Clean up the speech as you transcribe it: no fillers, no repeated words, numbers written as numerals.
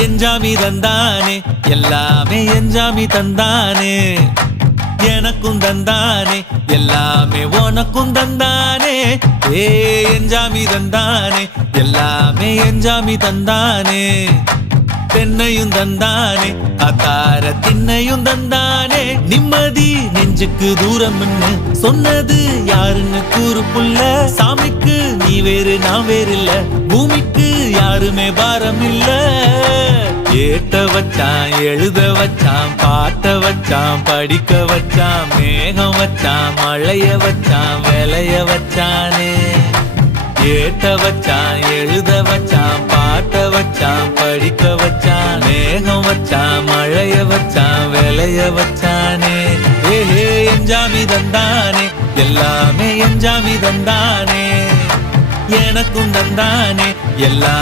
எஞ்சாமி தந்தானே எல்லாமே எஞ்சாமி தந்தானே எனக்கும் தந்தானே எல்லாமே உனக்கும் தந்தானே ஏ எஞ்சாமி தந்தானே எல்லாமே எஞ்சாமி தந்தானே தென்னையும் தந்தானே அத்தார திண்ணையும் தந்தானே நிம்மதி நெஞ்சுக்கு தூரம் சொன்னது யாருன்னு கூறு புள்ள சாமிக்கு நீ வேறு நான் வேறு இல்ல பூமிக்கு யாருமே பாரம் இல்ல ஏட்ட வச்சான் எழுத வச்சான் பாட்ட வச்சான் படிக்க வச்சான் மேகம் வச்சான் மழைய வச்சான் விளைய வச்சானே ஏட்ட வச்சான் எழுத வச்சான் பாட்ட வச்சான் படிக்க வச்சான் மேகம் வச்சான் மழைய வச்சான் விளைய வச்சானே ஏஹே எஞ்சாமி தந்தானே எல்லாமே எஞ்சாமி தந்தானே எனக்கும் தந்தானே எல்லாம்